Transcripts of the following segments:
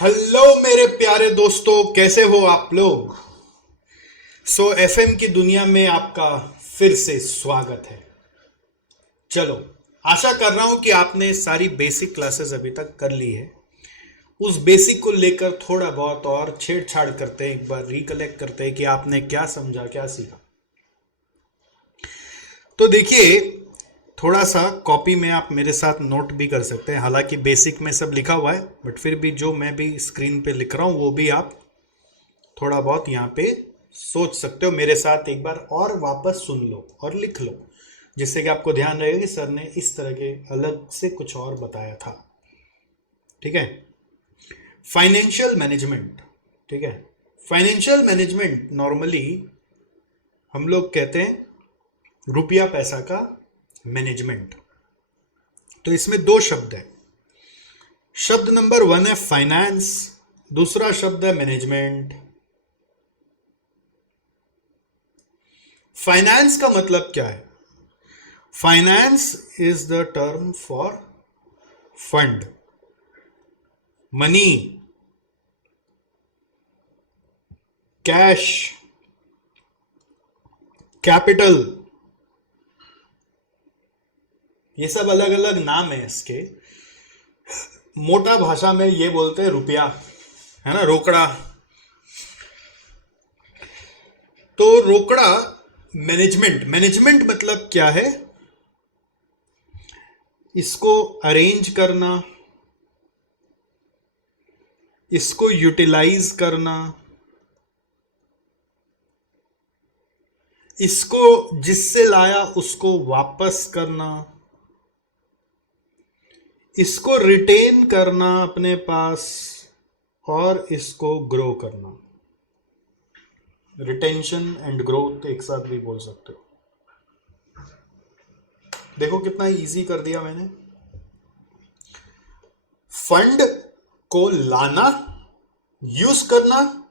Hello मेरे प्यारे दोस्तों, कैसे हो आप लोग। एफएम की दुनिया में आपका फिर से स्वागत है। चलो, आशा कर रहा हूं कि आपने सारी बेसिक क्लासेस अभी तक कर ली है। उस बेसिक को लेकर थोड़ा बहुत और छेड़छाड़ करते हैं, एक बार रिकलेक्ट करते हैं कि आपने क्या समझा, क्या सीखा। तो देखिए, थोड़ा सा कॉपी में आप मेरे साथ नोट भी कर सकते हैं। हालांकि बेसिक में सब लिखा हुआ है, बट फिर भी जो मैं भी स्क्रीन पे लिख रहा हूं वो भी आप थोड़ा बहुत यहाँ पे सोच सकते हो। मेरे साथ एक बार और वापस सुन लो और लिख लो, जिससे कि आपको ध्यान रहेगा कि सर ने इस तरह के अलग से कुछ और बताया था। ठीक है। Financial management. ठीक है। फाइनेंशियल मैनेजमेंट नॉर्मली हम लोग कहते हैं रुपया पैसा का मैनेजमेंट। तो इसमें दो शब्द है। शब्द नंबर 1 है फाइनेंस, दूसरा शब्द है मैनेजमेंट। फाइनेंस का मतलब क्या है? Finance is the term for fund, money, cash, capital. ये सब अलग अलग नाम है इसके। मोटा भाषा में ये बोलते हैं रुपया, है ना, रोकड़ा। तो रोकड़ा मैनेजमेंट। मैनेजमेंट मतलब क्या है? इसको अरेंज करना, इसको यूटिलाइज करना, इसको जिससे लाया उसको वापस करना, इसको रिटेन करना अपने पास, और इसको ग्रो करना। रिटेंशन एंड ग्रोथ एक साथ भी बोल सकते हो। देखो कितना इजी कर दिया मैंने। फंड को लाना, यूज करना,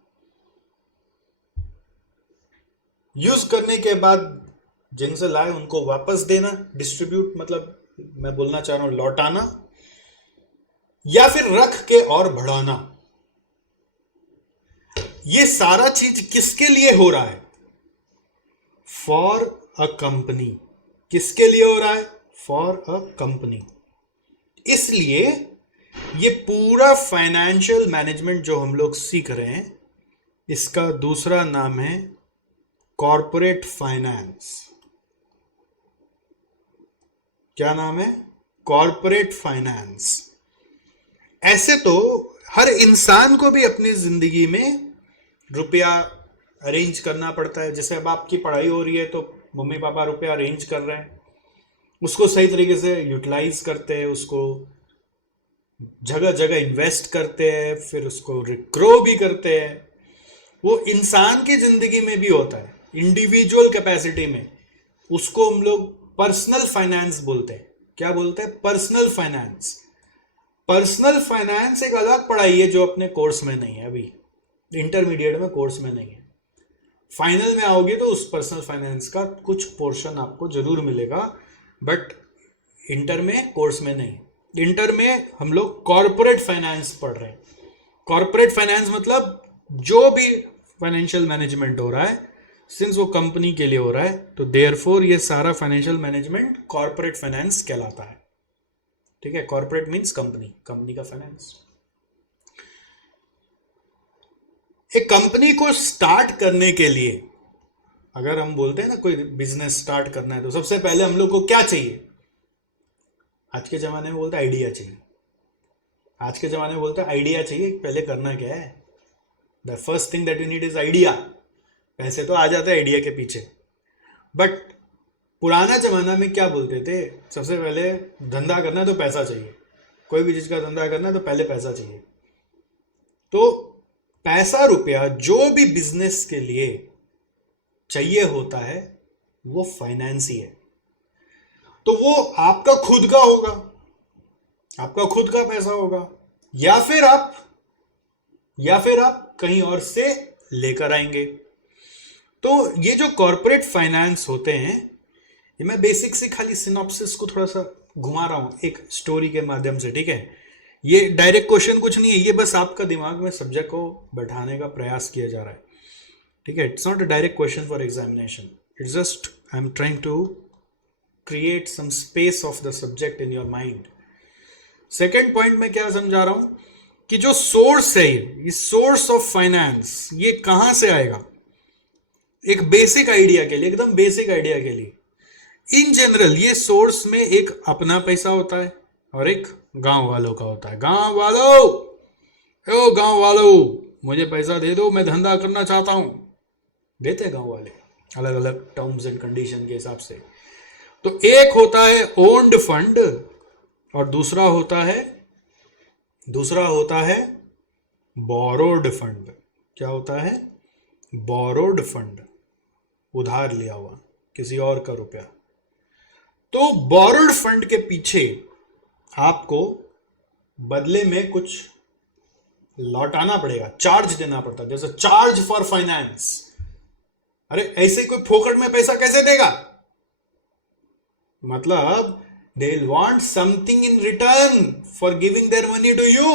यूज करने के बाद जिनसे लाए उनको वापस देना, डिस्ट्रीब्यूट मतलब मैं बोलना चाह रहा हूं लौटाना, या फिर रख के और बढ़ाना। ये सारा चीज किसके लिए हो रहा है? For a company. किसके लिए हो रहा है? For a company. इसलिए ये पूरा फाइनेंशियल मैनेजमेंट जो हम लोग सीख रहे हैं, इसका दूसरा नाम है कॉरपोरेट फाइनेंस। क्या नाम है? Corporate finance. ऐसे तो हर इंसान को भी अपनी जिंदगी में रुपया अरेंज करना पड़ता है। जैसे अब आपकी पढ़ाई हो रही है तो मम्मी पापा रुपया अरेंज कर रहे हैं, उसको सही तरीके से यूटिलाइज करते हैं, उसको जगह जगह इन्वेस्ट करते हैं, फिर उसको ग्रो भी करते हैं। वो इंसान की जिंदगी में भी होता है, इंडिविजुअल कैपेसिटी में। उसको हम लोग पर्सनल फाइनेंस बोलते हैं। क्या बोलते हैं? Personal finance. पर्सनल फाइनेंस एक अलग पढ़ाई है जो अपने कोर्स में नहीं है, अभी इंटरमीडिएट में कोर्स में नहीं है। फाइनल में आओगे तो उस पर्सनल फाइनेंस का कुछ पोर्शन आपको जरूर मिलेगा, बट इंटर में कोर्स में नहीं। इंटर में हम लोग कॉरपोरेट फाइनेंस पढ़ रहे हैं। कॉरपोरेट फाइनेंस मतलब जो भी फाइनेंशियल मैनेजमेंट हो रहा है, सिंस वो कंपनी के लिए हो रहा है, तो देयरफॉर ये सारा फाइनेंशियल मैनेजमेंट कॉरपोरेट फाइनेंस कहलाता है। ठीक है। कॉरपोरेट मींस कंपनी, कंपनी का फाइनेंस। एक कंपनी को स्टार्ट करने के लिए, अगर हम बोलते हैं ना कोई बिजनेस स्टार्ट करना है, तो सबसे पहले हम लोग को क्या चाहिए? आज के ज़माने में बोलते हैं आइडिया चाहिए। आज के ज़माने में बोलते हैं आइडिया चाहिए। पहले करना क्या है? The first thing that you need is idea. पैसे तो आ जाते हैं आइडिया के पीछे, बट पुराना ज़माना में क्या बोलते थे? सबसे पहले धंधा करना है तो पैसा चाहिए। कोई भी चीज़ का धंधा करना है तो पहले पैसा चाहिए। तो पैसा, रुपया जो भी बिजनेस के लिए चाहिए होता है वो फाइनेंस ही है। तो वो आपका खुद का होगा, आपका खुद का पैसा होगा, या फिर आप कहीं और से लेकर आएंगे। तो ये जो कॉरपोरेट फाइनेंस होते हैं, मैं बेसिक से खाली सिनॉप्सिस को थोड़ा सा घुमा रहा हूं एक स्टोरी के माध्यम से। ठीक है। ये डायरेक्ट क्वेश्चन कुछ नहीं है, ये बस आपका दिमाग में सब्जेक्ट को बैठाने का प्रयास किया जा रहा है, ठीक है। It's not a direct question for examination, it's just I am trying to create some space of the subject in your mind. Second point में क्या समझा रहा हूं कि जो सोर्स है, ये सोर्स ऑफ फाइनेंस, ये कहां से आएगा? एक बेसिक आइडिया के लिए, एकदम बेसिक आइडिया के लिए, इन जनरल ये सोर्स में एक अपना पैसा होता है और एक गांव वालों का होता है। गांव वालों, ओ गांव वालों, मुझे पैसा दे दो, मैं धंधा करना चाहता हूं। देते हैं गांव वाले अलग अलग टर्म्स एंड कंडीशन के हिसाब से। तो एक होता है ओन्ड फंड और दूसरा होता है बोरोड फंड। क्या होता है? बोरोड फंड, उधार लिया हुआ किसी और का रुपया। तो बोरोड फंड के पीछे आपको बदले में कुछ लौटाना पड़ेगा, चार्ज देना पड़ता है, जैसे चार्ज फॉर फाइनेंस। अरे ऐसे कोई फोकट में पैसा कैसे देगा? मतलब they will want something in return for giving their money to you.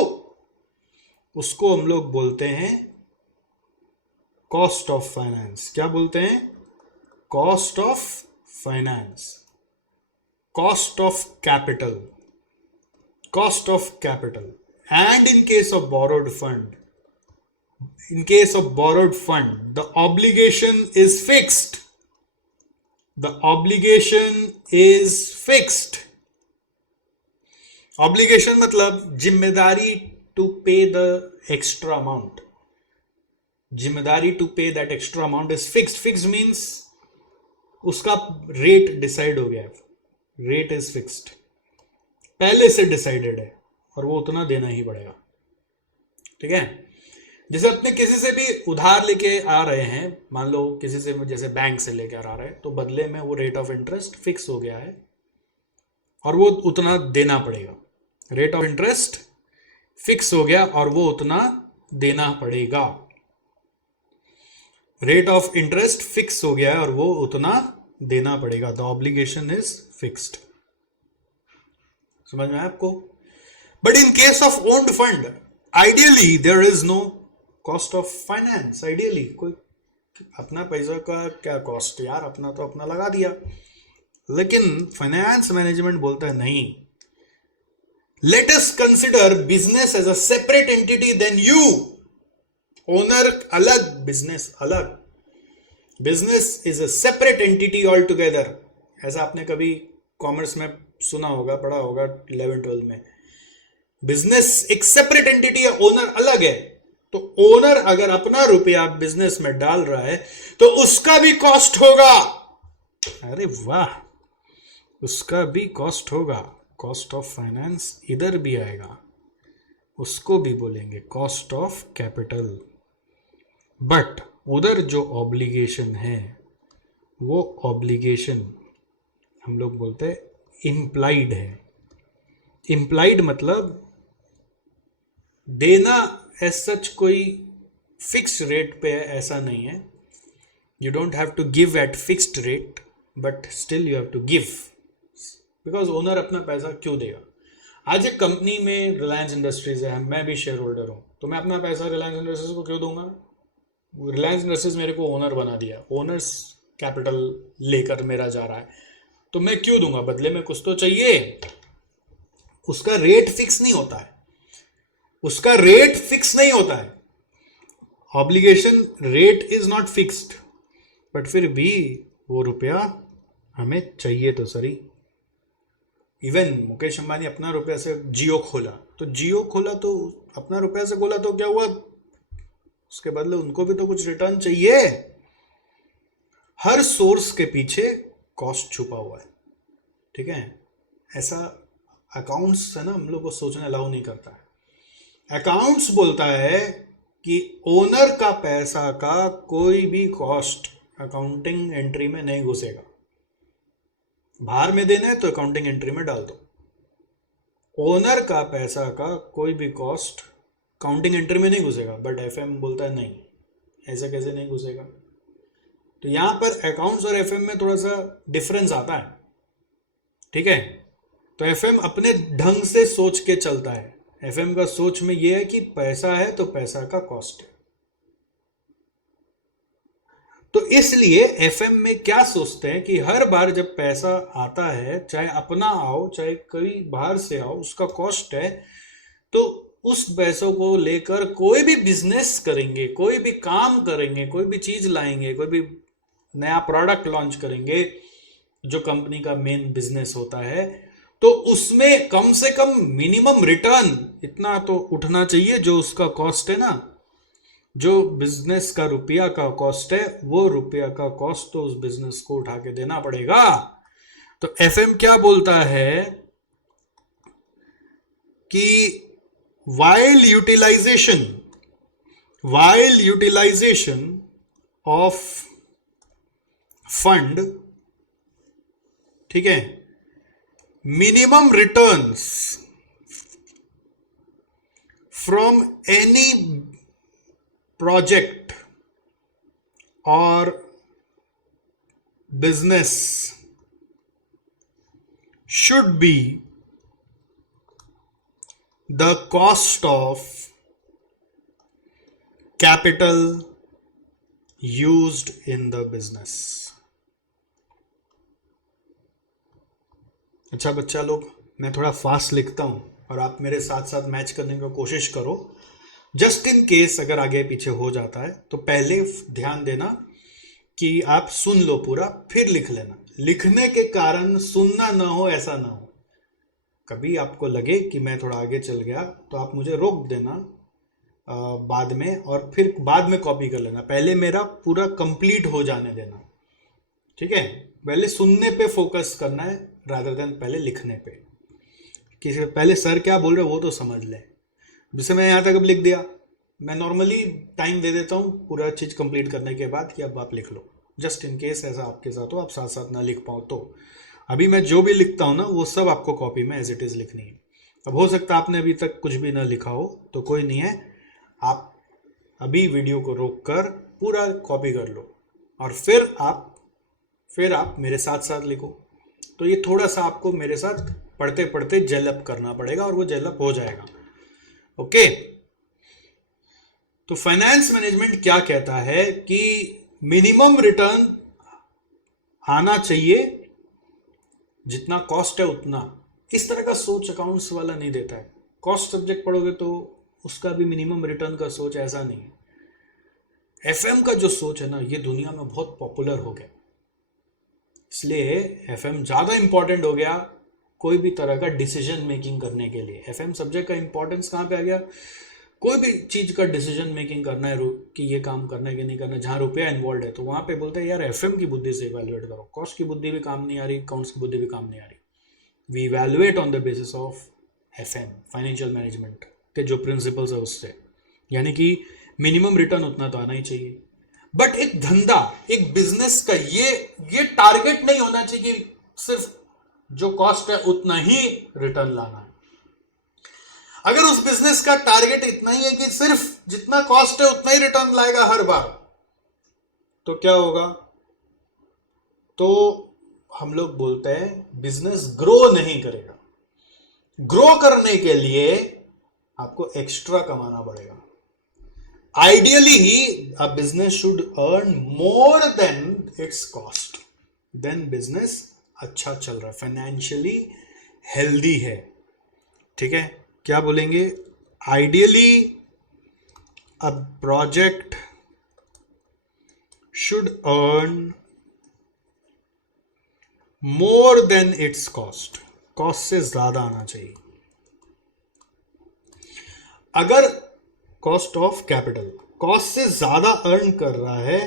उसको हम लोग बोलते हैं कॉस्ट ऑफ फाइनेंस। क्या बोलते हैं? Cost of finance, cost of capital, cost of capital. And in case of borrowed fund, the obligation is fixed. The obligation is fixed. Obligation मतलब जिम्मेदारी to pay the extra amount. जिम्मेदारी to pay that extra amount is fixed. Fixed means उसका rate decide हो गया है, rate is fixed, पहले से decided है और वो उतना देना ही पड़ेगा, ठीक है। जैसे अपने किसी से भी उधार लेके आ रहे हैं, मान लो किसी से, जैसे बैंक से लेके आ रहे हैं, तो बदले में वो रेट ऑफ इंटरेस्ट फिक्स हो गया है और वो उतना देना पड़ेगा। रेट ऑफ इंटरेस्ट फिक्स हो गया और वो उतना देना पड़ेगा। रेट ऑफ इंटरेस्ट फिक्स हो गया है और वो उतना देना पड़ेगा। The obligation is fixed. समझ में आया आपको? But in case of owned fund, ideally there is no cost of finance. Ideally कोई अपना पैसा का क्या कॉस्ट यार, अपना तो अपना लगा दिया। लेकिन फाइनेंस मैनेजमेंट बोलता है नहीं, let us consider business as a separate entity than you. Owner अलग, बिजनेस अलग। Business is a separate entity all together. ऐसा आपने कभी कॉमर्स में सुना होगा, पढ़ा होगा 11-12 में। बिजनेस एक सेपरेट एंटिटी है, ओनर अलग है। तो ओनर अगर अपना रुपया बिजनेस में डाल रहा है तो उसका भी कॉस्ट होगा। अरे वाह, उसका भी कॉस्ट होगा। कॉस्ट ऑफ फाइनेंस इधर भी आएगा, उसको भी बोलेंगे कॉस्ट ऑफ कैपिटल। बट उधर जो ऑब्लिगेशन है, वो ऑब्लिगेशन हम लोग बोलते हैं इम्प्लाइड है। इम्प्लाइड मतलब देना एज सच कोई फिक्स रेट पे है, ऐसा नहीं है। You don't have to give at fixed rate, but still you have to give, because owner अपना पैसा क्यों देगा? आज एक कंपनी में रिलायंस इंडस्ट्रीज है, मैं भी शेयर होल्डर हूं, तो मैं अपना पैसा रिलायंस इंडस्ट्रीज को क्यों दूंगा? रिलायंस इंडस्ट्रीज मेरे को ओनर बना दिया, ओनर्स कैपिटल लेकर मेरा जा रहा है, तो मैं क्यों दूंगा? बदले में कुछ तो चाहिए। उसका रेट फिक्स नहीं होता है, उसका रेट फिक्स नहीं होता है। Obligation rate is not fixed, but फिर भी वो रुपया हमें चाहिए तो सही। इवन मुकेश अंबानी अपना रुपया से जियो खोला, तो अपना रुपया से खोला, तो क्या हुआ? उसके बदले उनको भी तो कुछ रिटर्न चाहिए। हर सोर्स के पीछे कॉस्ट छुपा हुआ है, ठीक है। ऐसा अकाउंट्स है ना, हम लोग को सोचना अलाउ नहीं करता है। अकाउंट्स बोलता है कि ओनर का पैसा का कोई भी कॉस्ट अकाउंटिंग एंट्री में नहीं घुसेगा। बाहर में देना है तो अकाउंटिंग एंट्री में डाल दो। ओनर का पैसा का कोई भी कॉस्ट काउंटिंग एंट्री में नहीं घुसेगा। बट एफएम बोलता है नहीं, ऐसा कैसे नहीं घुसेगा? तो यहां पर अकाउंट्स और एफएम में थोड़ा सा डिफरेंस आता है, ठीक है। तो एफएम अपने ढंग से सोच के चलता है, एफएम का सोच में ये है कि पैसा है तो पैसा का कॉस्ट है। तो इसलिए एफएम में क्या सोचते हैं कि हर बार जब पैसा आता है, चाहे अपना आओ चाहे कोई बाहर से आओ, उसका कॉस्ट है, तो उस पैसों को लेकर कोई भी बिजनेस करेंगे, कोई भी काम करेंगे, कोई भी चीज लाएंगे, कोई भी नया प्रोडक्ट लॉन्च करेंगे, जो कंपनी का मेन बिजनेस होता है, तो उसमें कम से कम मिनिमम रिटर्न इतना तो उठना चाहिए, जो उसका कॉस्ट है ना, जो बिजनेस का रुपया का कॉस्ट है, वो रुपया का कॉस्ट तो उस बिजनेस को उठा के देना पड़ेगा। तो एफएम क्या बोलता है कि while utilization of fund, ठीक है, minimum returns from any project or business should be the cost of capital used in the business। अच्छा बच्चा लोग, मैं थोड़ा फास्ट लिखता हूं और आप मेरे साथ साथ मैच करने की कोशिश करो। जस्ट इन केस अगर आगे पीछे हो जाता है तो पहले ध्यान देना कि आप सुन लो पूरा, फिर लिख लेना। लिखने के कारण सुनना ना हो, ऐसा ना हो। कभी आपको लगे कि मैं थोड़ा आगे चल गया तो आप मुझे रोक देना बाद में, और फिर बाद में कॉपी कर लेना। पहले मेरा पूरा कंप्लीट हो जाने देना, ठीक है। पहले सुनने पे फोकस करना है रादर देन पहले लिखने पे। कि पहले सर क्या बोल रहे वो तो समझ ले। जैसे मैं यहाँ तक अब लिख दिया, मैं नॉर्मली टाइम दे देता हूँ पूरा चीज़ कंप्लीट करने के बाद कि अब आप लिख लो। जस्ट इन केस ऐसा आपके साथ हो, आप साथ साथ ना लिख पाओ तो अभी मैं जो भी लिखता हूँ ना वो सब आपको कॉपी में एज इट इज़ लिखनी है। अब हो सकता है आपने अभी तक कुछ भी ना लिखा हो, तो कोई नहीं है, आप अभी वीडियो को रोक कर पूरा कॉपी कर लो और फिर आप मेरे साथ साथ लिखो। तो ये थोड़ा सा आपको मेरे साथ पढ़ते पढ़ते जेलअप करना पड़ेगा और वो जेलअप हो जाएगा। ओके, तो फाइनेंस मैनेजमेंट क्या कहता है कि मिनिमम रिटर्न आना चाहिए, जितना कॉस्ट है उतना। इस तरह का सोच अकाउंट्स वाला नहीं देता है। कॉस्ट सब्जेक्ट पढ़ोगे तो उसका भी मिनिमम रिटर्न का सोच ऐसा नहीं है। एफएम का जो सोच है ना, ये दुनिया में बहुत पॉपुलर हो गया, इसलिए एफएम ज़्यादा इंपॉर्टेंट हो गया कोई भी तरह का डिसीजन मेकिंग करने के लिए। एफएम सब्जेक्ट का इंपॉर्टेंस कहाँ पे आ गया? कोई भी चीज़ का डिसीजन मेकिंग करना है कि ये काम करना है कि नहीं करना, जहाँ रुपया इन्वॉल्व है, तो वहाँ पे बोलते हैं यार एफएम की बुद्धि से इवेलुएट करो। कॉस्ट की बुद्धि भी काम नहीं आ रही, अकाउंट्स की बुद्धि भी काम नहीं आ रही। We evaluate on the basis of FM, financial management के जो प्रिंसिपल्स है उससे, यानी कि मिनिमम रिटर्न उतना तो आना ही चाहिए। बट एक धंधा, एक बिजनेस का ये टारगेट नहीं होना चाहिए कि सिर्फ जो कॉस्ट है उतना ही रिटर्न लाना है। अगर उस बिजनेस का टारगेट इतना ही है कि सिर्फ जितना कॉस्ट है उतना ही रिटर्न लाएगा हर बार, तो क्या होगा? तो हम लोग बोलते हैं बिजनेस ग्रो नहीं करेगा। ग्रो करने के लिए आपको एक्स्ट्रा कमाना पड़ेगा। Ideally a business should earn more than its cost, then business अच्छा चल रहा है, फाइनेंशियली हेल्दी है। ठीक है, क्या बोलेंगे? Ideally a project should earn more than its cost, cost से ज्यादा आना चाहिए। अगर कॉस्ट ऑफ कैपिटल कॉस्ट से ज्यादा अर्न कर रहा है,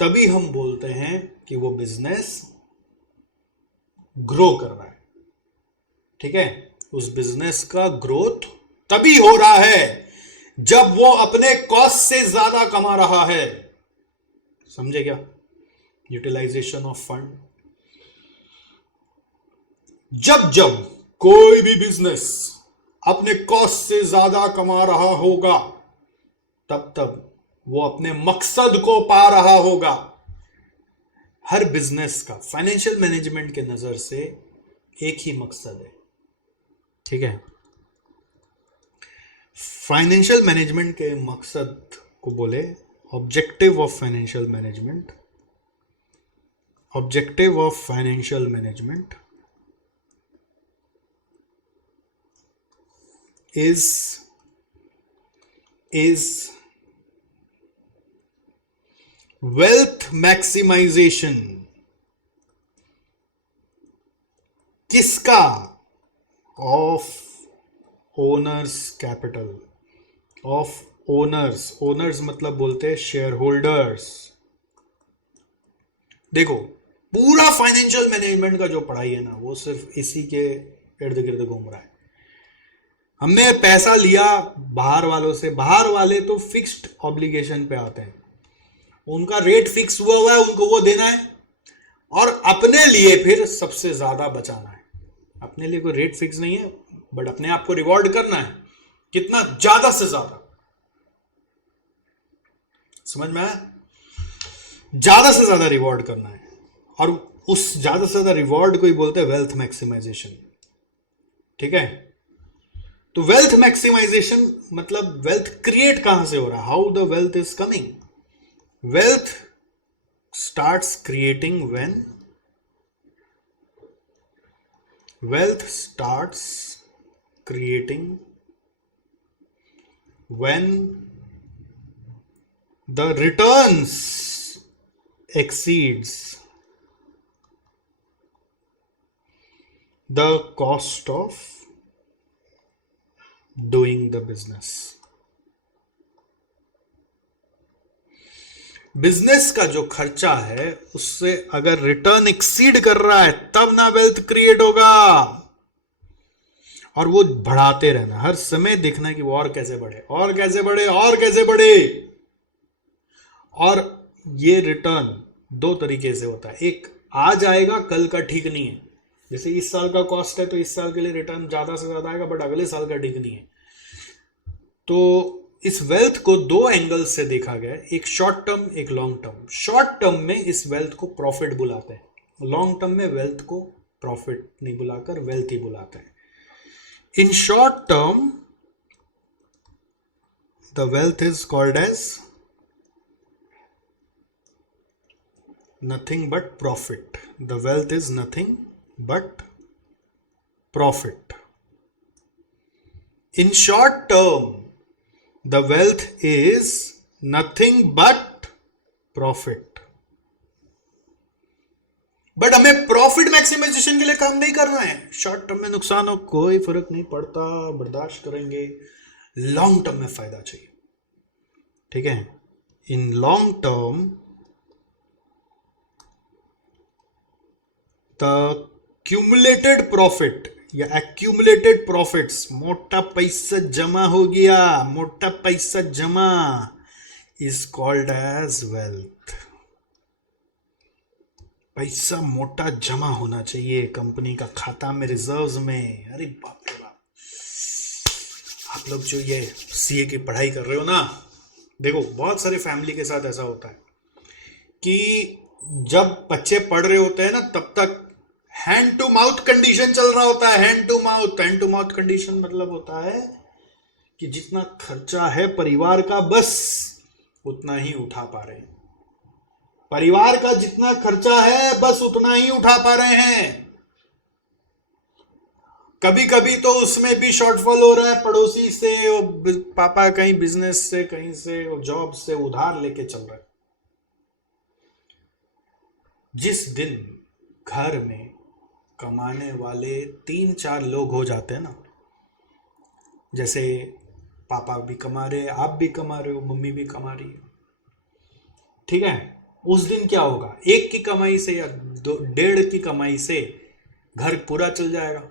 तभी हम बोलते हैं कि वो बिजनेस ग्रो कर रहा है। ठीक है, उस बिजनेस का ग्रोथ तभी हो रहा है जब वो अपने कॉस्ट से ज्यादा कमा रहा है। समझे क्या? Utilization of fund. जब कोई भी बिजनेस अपने कॉस्ट से ज्यादा कमा रहा होगा, तब वो अपने मकसद को पा रहा होगा। हर बिजनेस का फाइनेंशियल मैनेजमेंट के नजर से एक ही मकसद है। ठीक है, फाइनेंशियल मैनेजमेंट के मकसद को बोले objective of financial management, objective of financial management is wealth maximization। किसका? Of owners capital, of owners. Owners मतलब बोलते हैं शेयर होल्डर्स। देखो पूरा फाइनेंशियल मैनेजमेंट का जो पढ़ाई है ना वो सिर्फ इसी के इर्द गिर्द घूम रहा है। हमने पैसा लिया बाहर वालों से, बाहर वाले तो फिक्स्ड ऑब्लिगेशन पे आते हैं, उनका रेट फिक्स हुआ हुआ है, उनको वो देना है, और अपने लिए फिर सबसे ज्यादा बचाना है। अपने लिए कोई रेट फिक्स नहीं है, बट अपने आप को रिवॉर्ड करना है, कितना? ज्यादा से ज्यादा। समझ में आया? ज्यादा से ज्यादा रिवॉर्ड करना है, और उस ज्यादा से ज्यादा रिवॉर्ड को ही बोलते हैं वेल्थ मैक्सिमाइजेशन। ठीक है, तो वेल्थ मैक्सिमाइजेशन मतलब वेल्थ क्रिएट कहां से हो रहा है? How the wealth is coming? Wealth starts creating when wealth starts creating when the returns exceeds the cost of doing the business। Business का जो खर्चा है उससे अगर रिटर्न एक्सीड कर रहा है तब ना वेल्थ क्रिएट होगा। और वो बढ़ाते रहना, हर समय देखना कि वो और कैसे बढ़े, और कैसे बढ़े, और कैसे बढ़े। और ये रिटर्न दो तरीके से होता है, एक आज आएगा कल का ठीक नहीं है। जैसे इस साल का कॉस्ट है तो इस साल के लिए रिटर्न ज्यादा से ज्यादा आएगा, बट अगले साल का ठीक नहीं है। तो इस वेल्थ को दो एंगल से देखा गया, एक शॉर्ट टर्म, एक लॉन्ग टर्म। शॉर्ट टर्म में इस वेल्थ को प्रॉफिट बुलाते हैं, लॉन्ग टर्म में वेल्थ को प्रॉफिट नहीं बुलाकर वेल्थ ही बुलाते हैं। In short term the wealth is called as nothing but profit. The wealth is nothing but profit. In short term the wealth is nothing but profit। But हमें profit maximization के लिए काम नहीं करना है। शॉर्ट टर्म में नुकसान हो कोई फर्क नहीं पड़ता, बर्दाश्त करेंगे। लॉन्ग टर्म में फायदा चाहिए। ठीक है, in long term the cumulated profit या एक्यूमुलेटेड प्रॉफिट्स, मोटा पैसा जमा हो गया, मोटा पैसा जमा, इज कॉल्ड एज वेल्थ। पैसा मोटा जमा होना चाहिए कंपनी का खाता में, रिजर्व्स में। अरे बाप रे बाप, आप लोग जो ये सीए की पढ़ाई कर रहे हो ना, देखो बहुत सारे फैमिली के साथ ऐसा होता है कि जब बच्चे पढ़ रहे होते हैं ना तब तक हैंड टू माउथ कंडीशन चल रहा होता है। हैंड टू माउथ कंडीशन मतलब होता है कि जितना खर्चा है परिवार का बस उतना ही उठा पा रहे हैं, परिवार का जितना खर्चा है बस उतना ही उठा पा रहे हैं। कभी कभी तो उसमें भी शॉर्टफॉल हो रहा है, पड़ोसी से, पापा कहीं बिजनेस से, कहीं से जॉब से उधार लेके चल रहा है। जिस दिन घर में कमाने वाले 3-4 लोग हो जाते हैं ना, जैसे पापा भी कमा रहे, आप भी कमा रहे हो, मम्मी भी कमा रही है, ठीक है, उस दिन क्या होगा? एक की कमाई से या 1.5 की कमाई से घर पूरा चल जाएगा।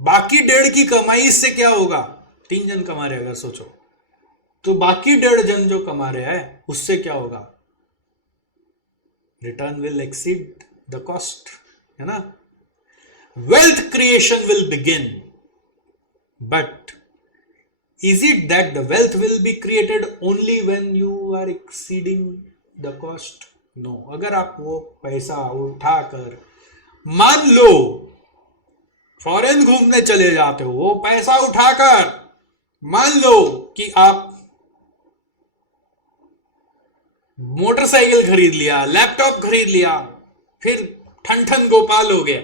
बाकी 1.5 की कमाई से क्या होगा? 3 जन कमा रहे, अगर सोचो तो बाकी 1.5 जन जो कमा रहे हैं उससे क्या होगा? Return will exceed the cost, है ना? Wealth creation will begin, but is it that the wealth will be created only when you are exceeding the cost? No. अगर आप वो पैसा उठाकर, मान लो फॉरेन घूमने चले जाते हो, वो पैसा उठाकर मान लो कि आप मोटरसाइकिल खरीद लिया, लैपटॉप खरीद लिया, फिर ठन ठन गोपाल हो गया,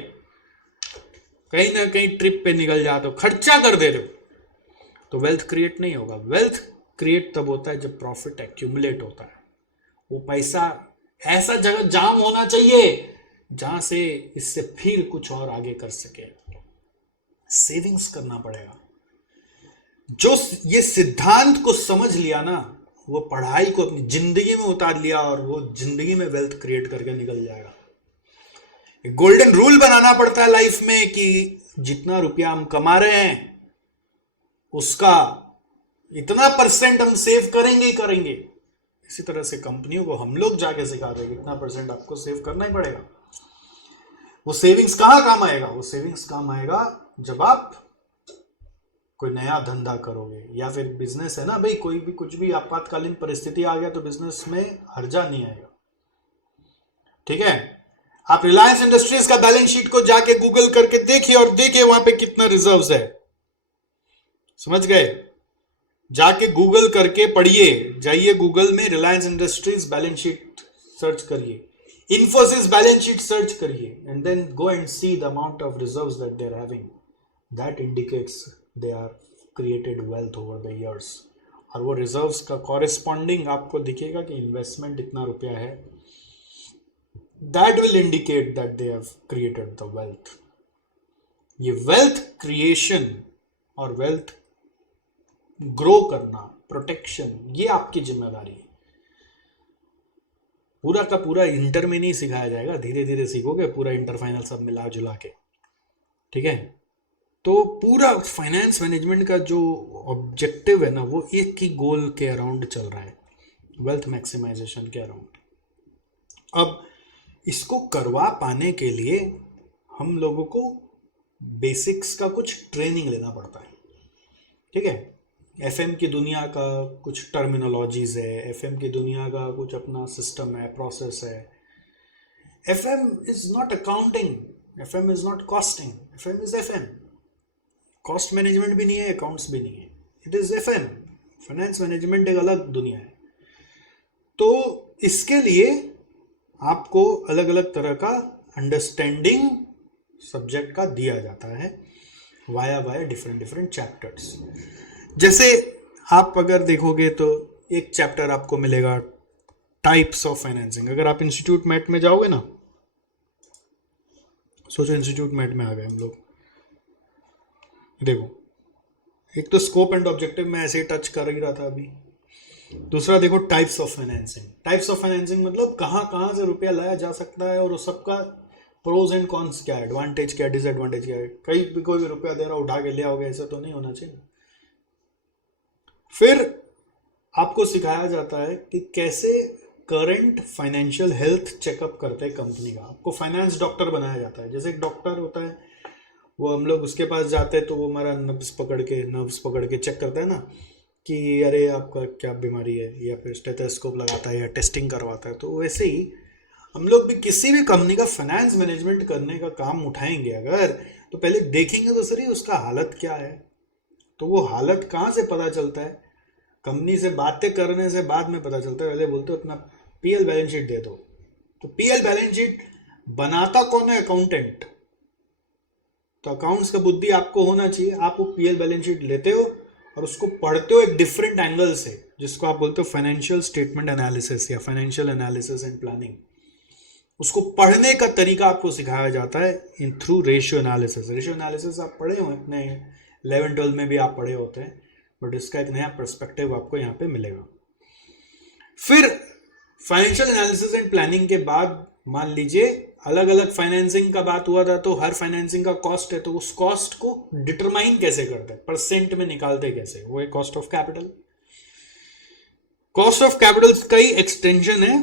कहीं ना कहीं ट्रिप पे निकल जाते हो, खर्चा कर दे रहे हो, तो वेल्थ क्रिएट नहीं होगा। वेल्थ क्रिएट तब होता है जब प्रॉफिट एक्यूमुलेट होता है। वो पैसा ऐसा जगह जाम होना चाहिए जहां से इससे फिर कुछ और आगे कर सके। सेविंग्स करना पड़ेगा। जो ये सिद्धांत को समझ लिया ना, वो पढ़ाई को अपनी जिंदगी में उतार लिया और वो जिंदगी में वेल्थ क्रिएट करके निकल जाएगा। गोल्डन रूल बनाना पड़ता है लाइफ में कि जितना रुपया हम कमा रहे हैं उसका इतना परसेंट हम सेव करेंगे ही करेंगे। इसी तरह से कंपनियों को हम लोग जाके सिखा रहे हैं इतना परसेंट आपको सेव करना ही पड़ेगा। वो सेविंग्स कहां काम आएगा? वो सेविंग्स काम आएगा जब आप कोई नया धंधा करोगे, या फिर बिजनेस है ना भाई, कोई भी कुछ भी आपातकालीन परिस्थिति आ गया तो बिजनेस में हर्जा नहीं आएगा। ठीक है, आप रिलायंस इंडस्ट्रीज का बैलेंस शीट को जाके गूगल करके देखिए और देखिए वहां पे कितना रिजर्व्स है। समझ गए? जाके गूगल करके पढ़िए, जाइए गूगल में Reliance Industries balance sheet search करिए, इन्फोसिस बैलेंस शीट सर्च करिए, and then go and see the amount of reserves that they are having. That indicates they are created wealth over the years. और वो रिजर्व्स का corresponding आपको दिखेगा कि investment इतना रुपया है। That will indicate that they have created the wealth. ये वेल्थ क्रिएशन और वेल्थ ग्रो करना, प्रोटेक्शन, ये आपकी जिम्मेदारी है। पूरा का पूरा इंटर में नहीं सिखाया जाएगा, धीरे धीरे सीखोगे पूरा इंटर फाइनल सब मिला जुला के। ठीक है, तो पूरा फाइनेंस मैनेजमेंट का जो ऑब्जेक्टिव है ना, वो एक ही गोल के अराउंड चल रहा है, वेल्थ मैक्सिमाइजेशन के अराउंड। अब इसको करवा पाने के लिए हम लोगों को बेसिक्स का कुछ ट्रेनिंग लेना पड़ता है। ठीक है, एफएम की दुनिया का कुछ टर्मिनोलॉजीज है, एफएम की दुनिया का कुछ अपना सिस्टम है, प्रोसेस है। FM is not accounting, FM is not costing, FM is FM. Cost management भी नहीं है, अकाउंट्स भी नहीं है, it is FM. Finance management एक अलग दुनिया है। तो इसके लिए आपको अलग अलग तरह का अंडरस्टैंडिंग सब्जेक्ट का दिया जाता है वाया डिफरेंट डिफरेंट चैप्टर्स। जैसे आप अगर देखोगे तो एक चैप्टर आपको मिलेगा टाइप्स ऑफ फाइनेंसिंग। अगर आप इंस्टीट्यूट मैट में जाओगे ना, सोचो इंस्टीट्यूट मैट में आ गए हम लोग, देखो एक तो स्कोप एंड ऑब्जेक्टिव में ऐसे ही टच कर ही रहा था अभी। दूसरा देखो types of financing. Types of financing मतलब कहाँ से रुपया लाया जा सकता है और उस सबका प्रोज एंड कॉन्स क्या है, एडवांटेज क्या है, डिसएडवांटेज क्या है। कहीं भी कोई भी रुपया दे रहा उठा के लिया होगा, ऐसा तो नहीं होना चाहिए। फिर आपको सिखाया जाता है कि कैसे करंट फाइनेंशियल हेल्थ चेकअप करते हैं कंपनी का। आपको फाइनेंस डॉक्टर बनाया जाता है। जैसे एक डॉक्टर होता है, वो हम लोग उसके पास जाते हैं तो वो हमारा नर्व्स पकड़ के चेक करता है ना कि अरे आपका क्या बीमारी है, या फिर स्टेथोस्कोप लगाता है या टेस्टिंग करवाता है। तो वैसे ही हम लोग भी किसी भी कंपनी का फाइनेंस मैनेजमेंट करने का काम उठाएंगे अगर, तो पहले देखेंगे तो सही उसका हालत क्या है। तो वो हालत कहाँ से पता चलता है? कंपनी से बातें करने से बाद में पता चलता है। पहले बोलते हो अपना पीएल बैलेंस शीट दे दो। तो पीएल बैलेंस शीट बनाता कौन है? अकाउंटेंट। तो अकाउंट्स का बुद्धि आपको होना चाहिए। आप वो पीएल बैलेंस शीट लेते हो और उसको पढ़ते हो एक डिफरेंट एंगल से, जिसको आप बोलते हो फाइनेंशियल स्टेटमेंट एनालिसिस या फाइनेंशियल एनालिसिस एंड प्लानिंग। उसको पढ़ने का तरीका आपको सिखाया जाता है in through ratio analysis. Ratio analysis आप पढ़े हो अपने 11-12 में भी आप पढ़े होते हैं, बट इसका एक नया पर्सपेक्टिव आपको यहाँ पे मिलेगा। फिर फाइनेंशियल एनालिसिस एंड प्लानिंग के बाद मान लीजिए अलग अलग फाइनेंसिंग का बात हुआ था, तो हर फाइनेंसिंग का कॉस्ट है, तो उस कॉस्ट को डिटरमाइन कैसे करते हैं, परसेंट में निकालते कैसे, वो है cost of capital. Cost of capital का ही एक्सटेंशन है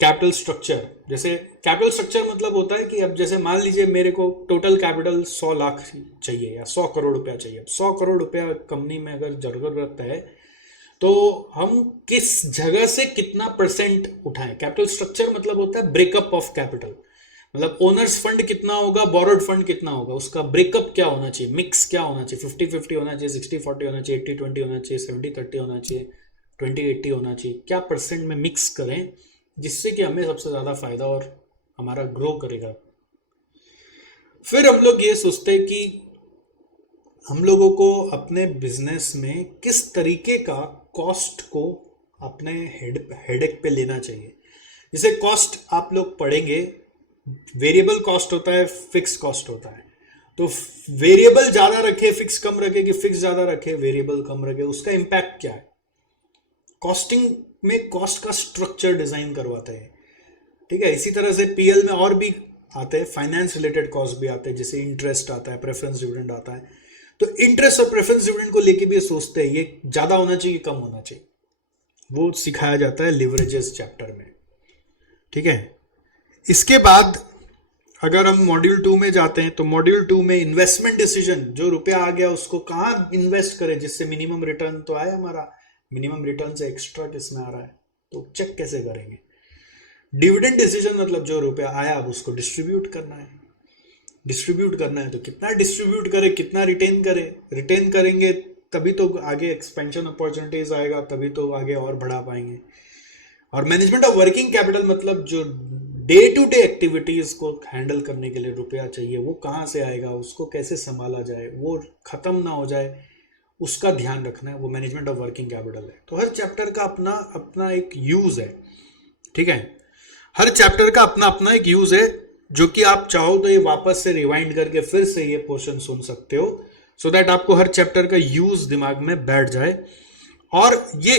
कैपिटल स्ट्रक्चर। जैसे कैपिटल स्ट्रक्चर मतलब होता है कि अब जैसे मान लीजिए मेरे को टोटल कैपिटल 100 लाख चाहिए या 100 करोड़ रुपया चाहिए। अब 100 करोड़ रुपया कंपनी में अगर जरूरत है तो हम किस जगह से कितना परसेंट उठाएं। कैपिटल स्ट्रक्चर मतलब होता है ब्रेकअप ऑफ कैपिटल। मतलब ओनर्स फंड कितना होगा, बोरोड फंड कितना होगा, उसका ब्रेकअप क्या होना चाहिए, मिक्स क्या होना चाहिए, 50-50 होना चाहिए, 60-40 होना चाहिए, 80-20 होना चाहिए, 70-30 होना चाहिए, 20-80 होना चाहिए, क्या परसेंट में मिक्स करें जिससे कि हमें सबसे ज़्यादा फायदा और हमारा ग्रो करेगा। फिर हम लोग ये सोचते हैं कि हम लोगों को अपने बिजनेस में किस तरीके का कॉस्ट को अपने हेडेक पे लेना चाहिए। जैसे कॉस्ट आप लोग पढ़ेंगे, वेरिएबल कॉस्ट होता है, फिक्स कॉस्ट होता है। तो वेरिएबल ज़्यादा रखे, फिक्स कम रखे, कि फिक्स ज़्यादा रखे, वेरिएबल कम रखे, उसका इम्पैक्ट क्या है। कॉस्टिंग में कॉस्ट का स्ट्रक्चर डिज़ाइन करवाते हैं, ठीक है। इसी तरह से पीएल में और भी आते हैं, फाइनेंस रिलेटेड कॉस्ट भी आते हैं, जैसे इंटरेस्ट आता है, प्रेफरेंस डिविडेंड आता है। तो इंटरेस्ट और प्रेफरेंस डिविडेंड को लेके भी सोचते हैं ये ज़्यादा होना चाहिए, कम होना चाहिए, वो सिखाया जाता है लिवरेजेस चैप्टर में, ठीक है। इसके बाद अगर हम मॉड्यूल 2 में जाते हैं तो मॉड्यूल 2 में इन्वेस्टमेंट डिसीजन, जो रुपया आ गया उसको कहाँ इन्वेस्ट करें जिससे मिनिमम रिटर्न तो आए, हमारा मिनिमम रिटर्न से एक्स्ट्रा किसमें आ रहा है, तो चेक कैसे करेंगे। डिविडेंड डिसीजन मतलब जो रुपया आया अब उसको डिस्ट्रीब्यूट करना है। डिस्ट्रीब्यूट करना है तो कितना डिस्ट्रीब्यूट करें, कितना रिटेन करें, रिटेन करेंगे तभी तो आगे एक्सपेंशन अपॉर्चुनिटीज आएगा, तभी तो आगे और बढ़ा पाएंगे। और मैनेजमेंट ऑफ वर्किंग कैपिटल मतलब जो डे टू डे एक्टिविटीज को हैंडल करने के लिए रुपया चाहिए, वो कहाँ से आएगा, उसको कैसे संभाला जाए, वो खत्म ना हो जाए, उसका ध्यान रखना है, वो मैनेजमेंट ऑफ वर्किंग कैपिटल है। तो हर चैप्टर का अपना अपना एक यूज है, ठीक है। हर चैप्टर का अपना अपना एक यूज है, जो कि आप चाहो तो ये वापस से रिवाइंड करके फिर से ये पोर्शन सुन सकते हो, सो दैट आपको हर चैप्टर का यूज दिमाग में बैठ जाए। और ये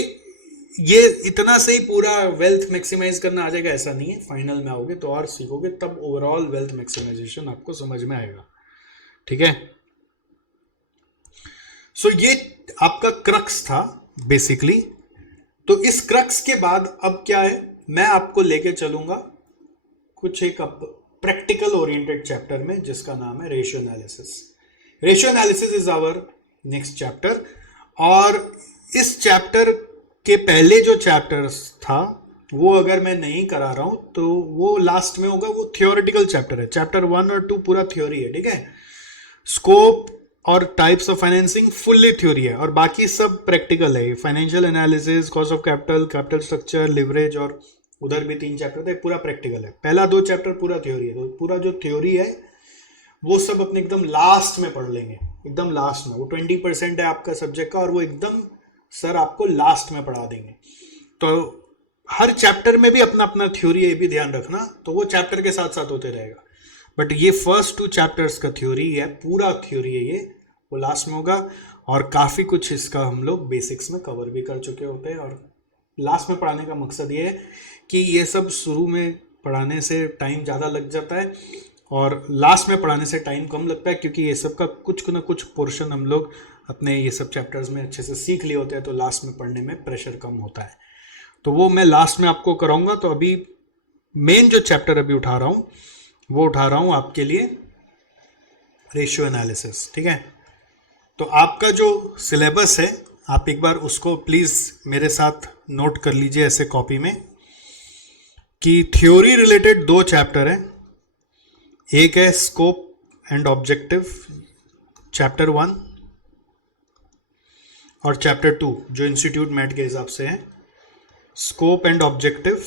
इतना से ही पूरा वेल्थ मैक्सिमाइज करना आ जाएगा ऐसा नहीं है, फाइनल में आओगे तो और सीखोगे, तब ओवरऑल वेल्थ मैक्सिमाइजेशन आपको समझ में आएगा, ठीक है। सो ये आपका क्रक्स था बेसिकली। तो इस क्रक्स के बाद अब क्या है, मैं आपको लेके चलूंगा कुछ एक प्रैक्टिकल ओरिएंटेड चैप्टर में, जिसका नाम है ratio analysis. Ratio analysis is our next chapter. और इस चैप्टर के पहले जो चैप्टर्स था वो अगर मैं नहीं करा रहा हूं तो वो लास्ट में होगा, वो थियोरेटिकल चैप्टर है। चैप्टर 1 और 2 पूरा थ्योरी है, ठीक है। स्कोप और types of financing fully theory है, और बाकी सब प्रैक्टिकल है। Financial analysis, cost of capital, capital structure, leverage, और उधर भी 3 चैप्टर थे, पूरा प्रैक्टिकल है। पहला 2 चैप्टर पूरा थ्योरी है, तो पूरा जो थ्योरी है वो सब अपने एकदम लास्ट में पढ़ लेंगे, एकदम लास्ट में। वो 20% है आपका सब्जेक्ट का, और वो एकदम सर आपको लास्ट में पढ़ा देंगे। तो हर चैप्टर में भी अपना अपना थ्योरी है, ये भी ध्यान रखना, तो वो चैप्टर के साथ साथ होते रहेगा। बट ये फर्स्ट 2 चैप्टर्स का थ्योरी है, पूरा थ्योरी है ये, वो लास्ट में होगा। और काफ़ी कुछ इसका हम लोग बेसिक्स में कवर भी कर चुके होते हैं, और लास्ट में पढ़ाने का मकसद ये है कि ये सब शुरू में पढ़ाने से टाइम ज़्यादा लग जाता है और लास्ट में पढ़ाने से टाइम कम लगता है, क्योंकि ये सब का कुछ ना कुछ पोर्शन हम लोग अपने ये सब चैप्टर्स में अच्छे से सीख लिए होते हैं, तो लास्ट में पढ़ने में प्रेशर कम होता है। तो वो मैं लास्ट में आपको कराऊंगा। तो अभी मेन जो चैप्टर अभी उठा रहा हूँ वो उठा रहा हूँ आपके लिए रेशियो एनालिसिस, ठीक है। तो आपका जो सिलेबस है आप एक बार उसको प्लीज़ मेरे साथ नोट कर लीजिए ऐसे कॉपी में, कि थ्योरी रिलेटेड 2 चैप्टर हैं। एक है स्कोप एंड ऑब्जेक्टिव चैप्टर 1, और चैप्टर 2 जो इंस्टीट्यूट मैट के हिसाब से है, स्कोप एंड ऑब्जेक्टिव,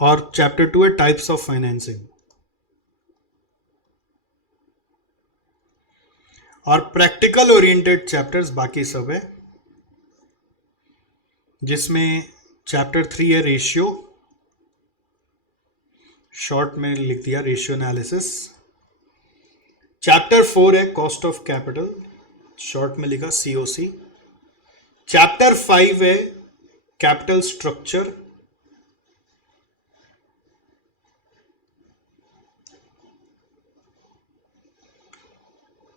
और चैप्टर 2 है टाइप्स ऑफ फाइनेंसिंग। और प्रैक्टिकल ओरिएंटेड चैप्टर्स बाकी सब है, जिसमें चैप्टर 3 है रेशियो, शॉर्ट में लिख दिया रेशियो एनालिसिस। चैप्टर 4 है कॉस्ट ऑफ कैपिटल, शॉर्ट में लिखा COC। चैप्टर 5 है कैपिटल स्ट्रक्चर।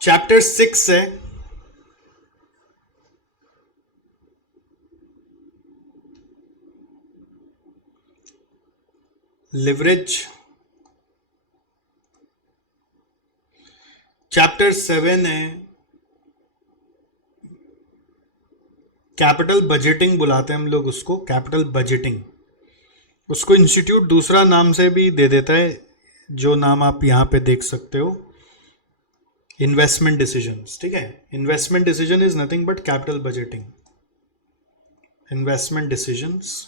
चैप्टर 6 है लिवरेज। चैप्टर 7 है कैपिटल बजटिंग, बुलाते हैं हम लोग उसको कैपिटल बजटिंग। उसको इंस्टीट्यूट दूसरा नाम से भी दे देता है, जो नाम आप यहाँ पे देख सकते हो, इन्वेस्टमेंट डिसीजंस, ठीक है। Investment decision is nothing but capital budgeting, investment decisions.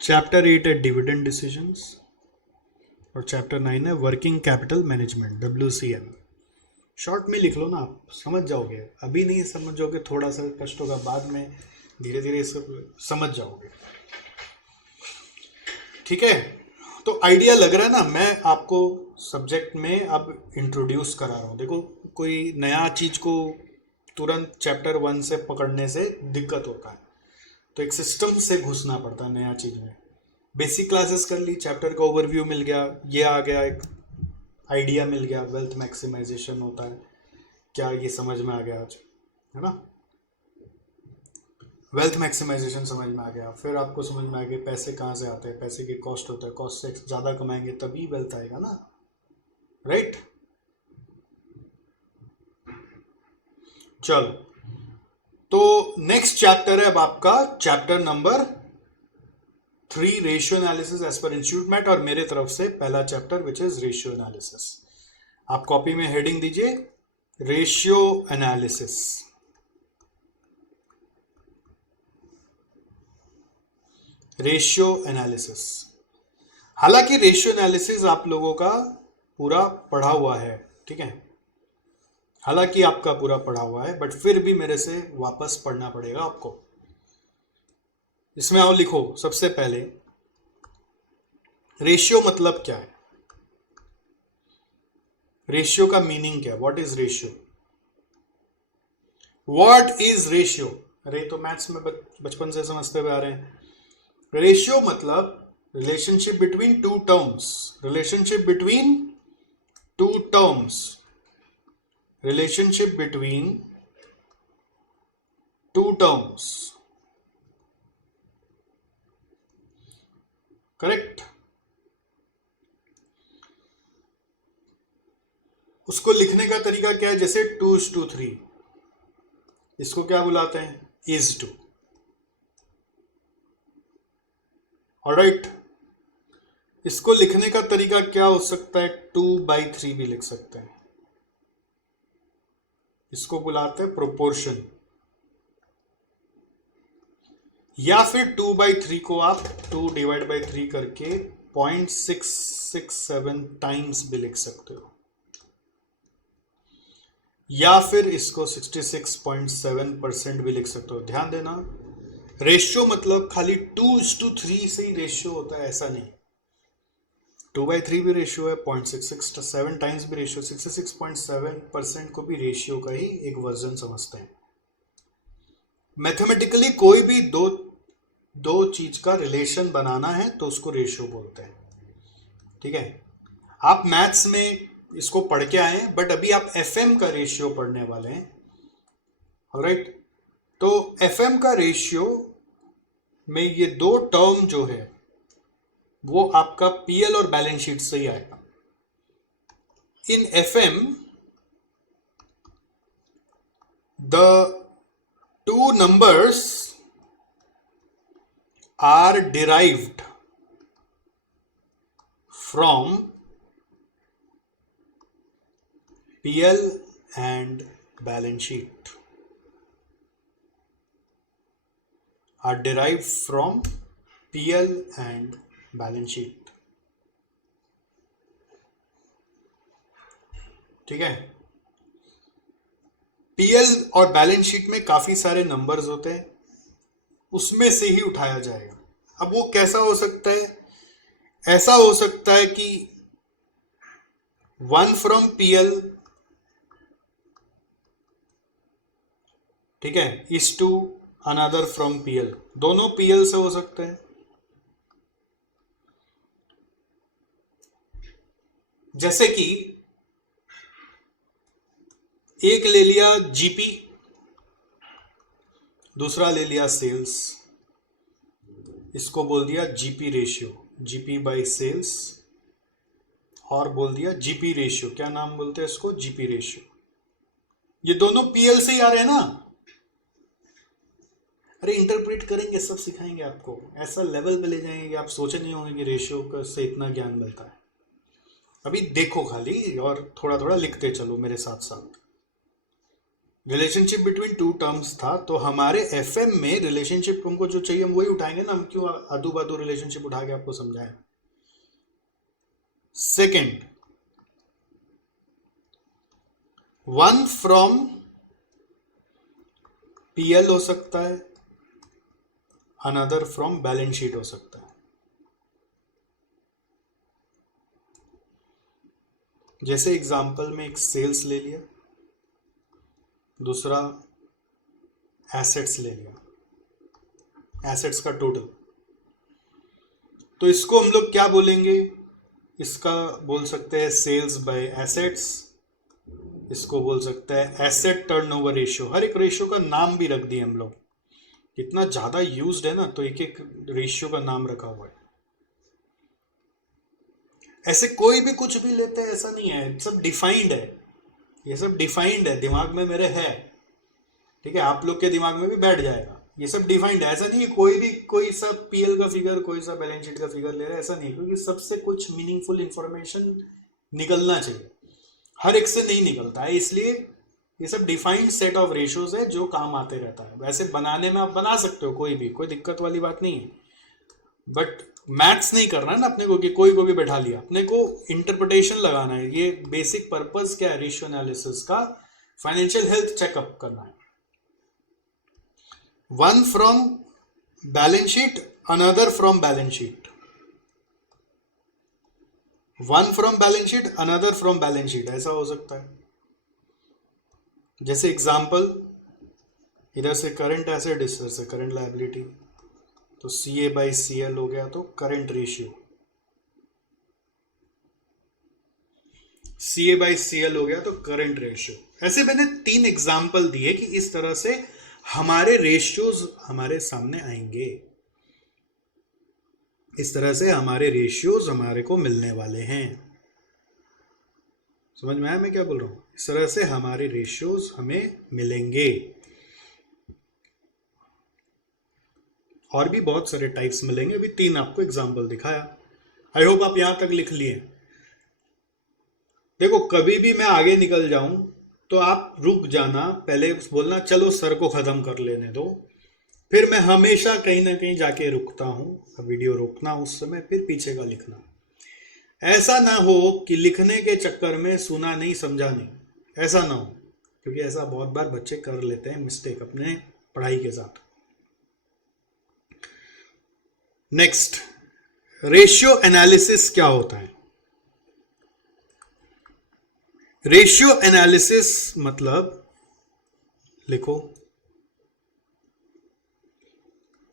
Chapter 8 है डिविडेंड डिसीजंस और चैप्टर 9 है working capital management, WCM। Short में लिख लो ना, आप समझ जाओगे, अभी नहीं समझोगे, थोड़ा सा कष्ट होगा, बाद में धीरे धीरे इसको समझ जाओगे, ठीक है। तो आइडिया लग रहा है ना, मैं आपको सब्जेक्ट में अब इंट्रोड्यूस करा रहा हूँ। देखो, कोई नया चीज को तुरंत चैप्टर 1 से पकड़ने से दिक्कत होता है, तो एक सिस्टम से घुसना पड़ता है नया चीज में। बेसिक क्लासेस कर ली, चैप्टर का ओवरव्यू मिल गया, ये आ गया, एक आइडिया मिल गया, वेल्थ मैक्सिमाइजेशन होता है क्या, ये समझ में आ गया आज, है ना। वेल्थ मैक्सिमाइजेशन समझ में आ गया, फिर आपको समझ में आ गया पैसे कहाँ से आते हैं, पैसे की कॉस्ट होता है, कॉस्ट से ज़्यादा कमाएंगे तभी वेल्थ आएगा ना, राइट। चलो, तो नेक्स्ट चैप्टर है अब आपका chapter number 3, ratio analysis as per institute मैट, और मेरे तरफ से पहला chapter which is ratio analysis. आप कॉपी में हेडिंग दीजिए रेशियो एनालिसिस। रेशियो एनालिसिस, हालांकि रेशियो एनालिसिस आप लोगों का पूरा पढ़ा हुआ है, ठीक है, हालांकि आपका पूरा पढ़ा हुआ है, बट फिर भी मेरे से वापस पढ़ना पड़ेगा आपको। इसमें आओ लिखो, सबसे पहले रेशियो मतलब क्या है, रेशियो का मीनिंग क्या है, what is ratio, what is ratio. अरे तो मैथ्स में बचपन से समझते हुए आ रहे हैं। रेशियो मतलब relationship between two terms, relationship between two terms, relationship between two terms, correct. उसको लिखने का तरीका क्या है, जैसे 2:3, इसको क्या बुलाते हैं, इज टू, ऑलराइट। इसको लिखने का तरीका क्या हो सकता है, 2/3 भी लिख सकते हैं, इसको बुलाते हैं प्रोपोर्शन, या फिर 2/3 को आप 2/3 करके 0.667 टाइम्स भी लिख सकते हो, या फिर इसको 66.7% भी लिख सकते हो। ध्यान देना, रेशियो मतलब खाली 2:3 से ही रेशियो होता है ऐसा नहीं, 2/3 भी रेशियो है, 0.667 टाइम्स भी रेशियो, 66.7% को भी रेशियो का ही एक वर्जन समझते हैं। मैथमेटिकली कोई भी दो चीज का रिलेशन बनाना है तो उसको रेशियो बोलते हैं, ठीक है। आप मैथ्स में इसको पढ़ के आए हैं, बट अभी आप एफएम का रेशियो पढ़ने वाले हैं, ऑलराइट। तो एफएम का रेशियो में ये दो टर्म जो है वो आपका पीएल और बैलेंस शीट से ही आएगा। In FM the two numbers are derived from PL and balance sheet, are derived from PL and balance sheet, ठीक है। PL और बैलेंस शीट में काफी सारे नंबर्स होते हैं, उसमें से ही उठाया जाएगा। अब वो कैसा हो सकता है, ऐसा हो सकता है कि 1 फ्रॉम PL, ठीक है, is to another from PL, दोनों PL से हो सकते हैं। जैसे कि एक ले लिया GP, दूसरा ले लिया सेल्स, इसको बोल दिया GP ratio, GP by sales, और बोल दिया GP रेशियो, क्या नाम बोलते हैं इसको, GP रेशियो। ये दोनों PL से ही आ रहे हैं ना। अरे इंटरप्रेट करेंगे, सब सिखाएंगे आपको, ऐसा लेवल पे ले जाएंगे कि आप सोचे नहीं होंगे कि रेशियो से इतना ज्ञान मिलता है। अभी देखो खाली और थोड़ा थोड़ा लिखते चलो मेरे साथ साथ। रिलेशनशिप बिटवीन टू टर्म्स था, तो हमारे एफएम में रिलेशनशिप हमको जो चाहिए हम वही उठाएंगे ना, हम क्यों आदू बादू रिलेशनशिप उठा के आपको समझाएं। सेकंड, वन फ्रॉम पीएल हो सकता है, अनदर फ्रॉम बैलेंस शीट हो सकता है। जैसे एग्जांपल में एक सेल्स ले लिया, दूसरा एसेट्स ले लिया, एसेट्स का टोटल। तो इसको हम लोग क्या बोलेंगे, इसका बोल सकते हैं सेल्स बाय एसेट्स, इसको बोल सकते हैं एसेट टर्नओवर रेशियो। हर एक रेशियो का नाम भी रख दिए हम लोग, इतना ज्यादा यूज्ड है ना, तो एक एक रेशियो का नाम रखा हुआ है। ऐसे कोई भी कुछ भी लेते हैं ऐसा नहीं है, सब डिफाइंड है, ये सब डिफाइंड है, दिमाग में मेरे है, ठीक है, आप लोग के दिमाग में भी बैठ जाएगा। ये सब डिफाइंड है, ऐसा नहीं है कोई भी कोई सा पीएल का फिगर कोई सा बैलेंस शीट का फिगर ले रहा है, ऐसा नहीं, क्योंकि सबसे कुछ मीनिंगफुल इंफॉर्मेशन निकलना चाहिए, हर एक से नहीं निकलता है, इसलिए ये सब डिफाइंड सेट ऑफ रेशियोज है जो काम आते रहता है। वैसे बनाने में आप बना सकते हो कोई भी, कोई दिक्कत वाली बात नहीं है, बट मैथ्स नहीं करना है ना अपने को कि कोई को भी बैठा लिया, अपने को इंटरप्रिटेशन लगाना है। ये बेसिक पर्पस क्या है रेशियो एनालिसिस का, फाइनेंशियल हेल्थ चेकअप करना है। One from balance sheet, another from balance sheet, one from balance sheet, another from balance sheet, ऐसा हो सकता है। जैसे एग्जांपल, इधर से करंट एसेट, इधर से करंट लायबिलिटी, तो सी ए बाई सी एल हो गया, तो current ratio, C A by C L हो गया तो करंट रेशियो। ऐसे मैंने 3 एग्जाम्पल दिए कि इस तरह से हमारे रेशियोज हमारे सामने आएंगे, इस तरह से हमारे रेशियोज हमारे को मिलने वाले हैं। समझ में आया मैं क्या बोल रहा हूं, इस तरह से हमारे रेशियोज हमें मिलेंगे। और भी बहुत सारे टाइप्स मिलेंगे, अभी 3 आपको एग्जाम्पल दिखाया, आई होप आप यहां तक लिख लिए। देखो कभी भी मैं आगे निकल जाऊं तो आप रुक जाना, पहले बोलना चलो सर को खत्म कर लेने दो, फिर मैं हमेशा कहीं ना कहीं जाके रुकता हूं, वीडियो रोकना उस समय, फिर पीछे का लिखना। ऐसा ना हो कि लिखने के चक्कर में सुना नहीं समझा नहीं, ऐसा ना हो, क्योंकि ऐसा बहुत बार बच्चे कर लेते हैं मिस्टेक अपने पढ़ाई के साथ। नेक्स्ट, रेशियो एनालिसिस क्या होता है। रेशियो एनालिसिस मतलब लिखो,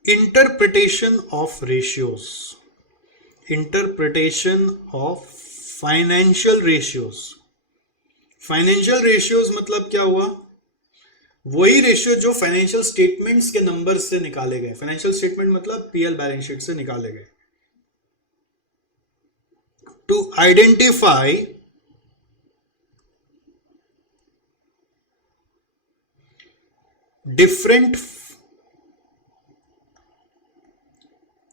interpretation of ratios, interpretation of financial ratios. Financial ratios मतलब क्या हुआ, वही रेशियो जो फाइनेंशियल स्टेटमेंट्स के नंबर से निकाले गए, फाइनेंशियल स्टेटमेंट मतलब पीएल बैलेंस शीट से निकाले गए, to identify different